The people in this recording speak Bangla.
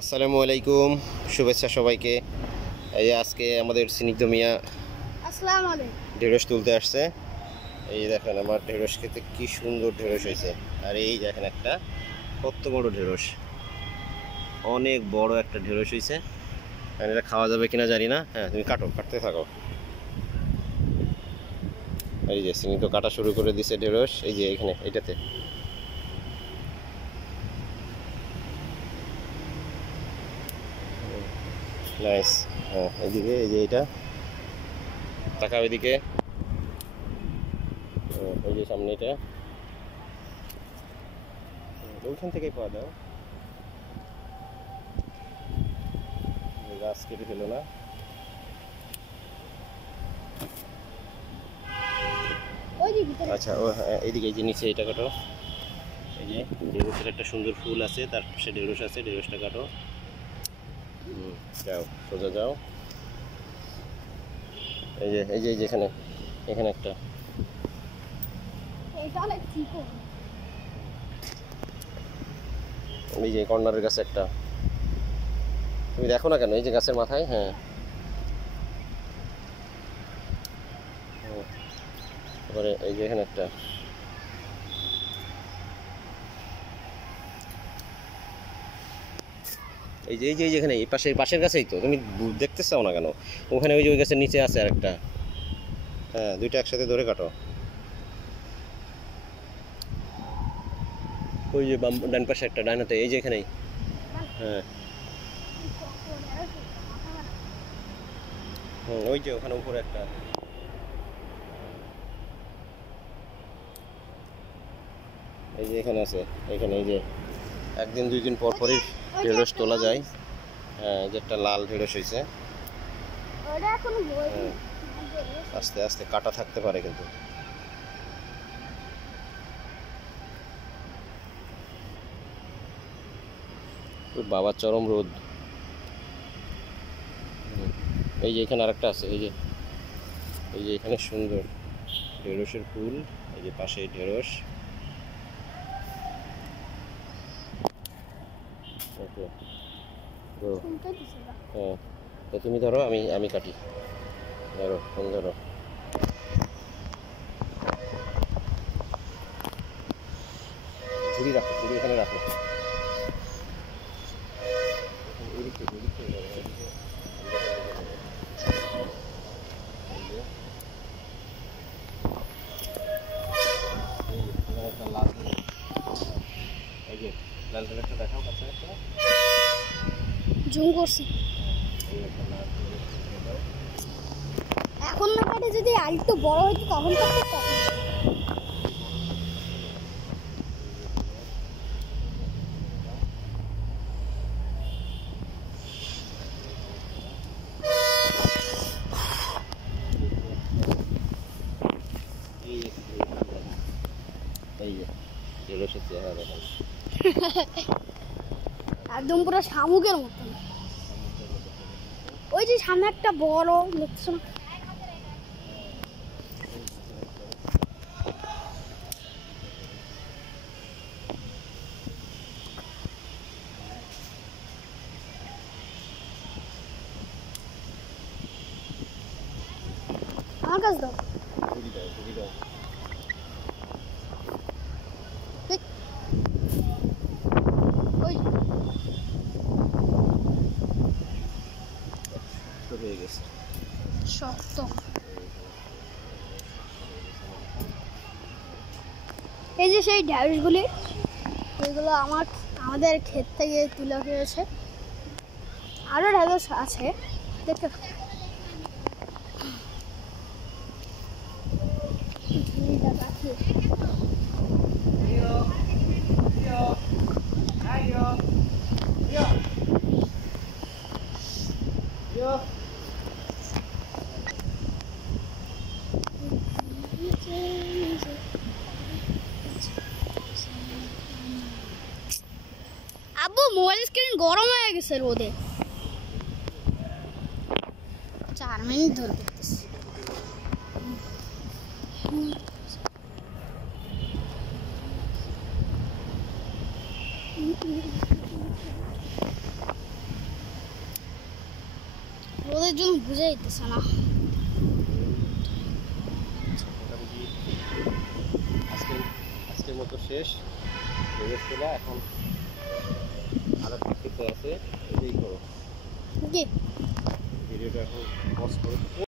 আসসালামু আলাইকুম, শুভেচ্ছা সবাইকে। এই আজকে আমাদের স্নিগ্ধ মিয়া আসসালামু আলাইকুম ঢেঁড়স তুলতে আসছে। এই দেখেন আমার ঢেঁড়স খেতে কি সুন্দর ঢেঁড়স হয়েছে। আর এই দেখেন একটা কত বড় ঢেঁড়স, অনেক বড় একটা ঢেঁড়স হয়েছে। আর এটা খাওয়া যাবে কিনা জানি না। হ্যাঁ, তুমি কাটতে থাকো। এই যে স্নিগ্ধ কাটা শুরু করে দিছে ঢেঁড়স, এই যে এখানে এটাতে। নাইস। হ্যাঁ, এইদিকে এই যে এটা তাকাও এদিকে। এই যে সামনে এটা, ওইখান থেকেই পাওয়া দাও। গাছ কেটে ফেলো না। আচ্ছা, ও হ্যাঁ, এইদিকে এই যে নিচে এটা কাটো। এই যে ঢেঁড়সের একটা সুন্দর ফুল আছে, তার পাশে ঢেঁড়স আছে, ঢেঁড়সটা কাটো। যাও, সোজা যাও। এই যে যেখানে এখানে একটা, এই যে কর্নারের কাছে একটা। তুমি দেখো না কেন? এই যে গাছের মাথায়। হ্যাঁ, তারপরে এই যে এখানে একটা। এই যে এখানে এই পাশের গাছেই তো, তুমি দেখতে চাও না কেন? ওখানে ওই যে ওই গাছের নিচে আছে আরেকটা। হ্যাঁ, দুইটা একসাথে ধরে কাটো। ওই যে ডান পাশে একটা, ডানাতে এই যে এখানেই। হ্যাঁ, ওই যে ওখানে উপরে একটা। এই যে এখানে আছে, এখানে এই যে একদিন দুই দিন পর পরই ঢেঁড়স তোলা যায়। হ্যাঁ, এই যে একটা লাল ঢেঁড়স হয়েছে। আস্তে আস্তে কাটা থাকতে পারে কিন্তু। বাবার চরম রোদ। এই যে এখানে আরেকটা আছে, এই যে এখানে সুন্দর ঢেঁড়সের ফুল। এই যে পাশে ঢেঁড়স। ওকে, হ্যাঁ, তো তুমি ধরো, আমি কাটি। ধরো, তুমি ধরো। ঝুড়ি রাখো, ঝুড়ি এখানে রাখো। লাল ঢেঁড়সটা দেখাও, কাছে একটা। জুম করছি এখন না পারে, যদি আরেকটু বড় হইতো তখন করতে। এই যে ঢেঁড়সের চেহারা দেখেন, একদম পুরো শামুকের মতন। ওই যে সামনে একটা বড় দেখছো না? আমার কাছে দাও। ঝুড়ি দাও, ঝুড়ি দাও। ওই হয়ে গেছে শক্ত। এই যে সেই ঢেঁড়সগুলি, এগুলো আমাদের ক্ষেত থেকে তুলে হয়েছে। আরও ঢেঁড়স আছে, দেখতে থাকো। আব্বু, মোবাইল স্ক্রিন গরম হয়ে গেছে রোদে। 4 মিনিট ধরে করতেছি। জন্য বুঝে যেতেছে না। মোটামুটি আজকের মতো শেষ। ঢেঁড়স তোলা এখন আরো কিছু আছে, এটাই করো। জি। ভিডিওটা এখন পজ করো।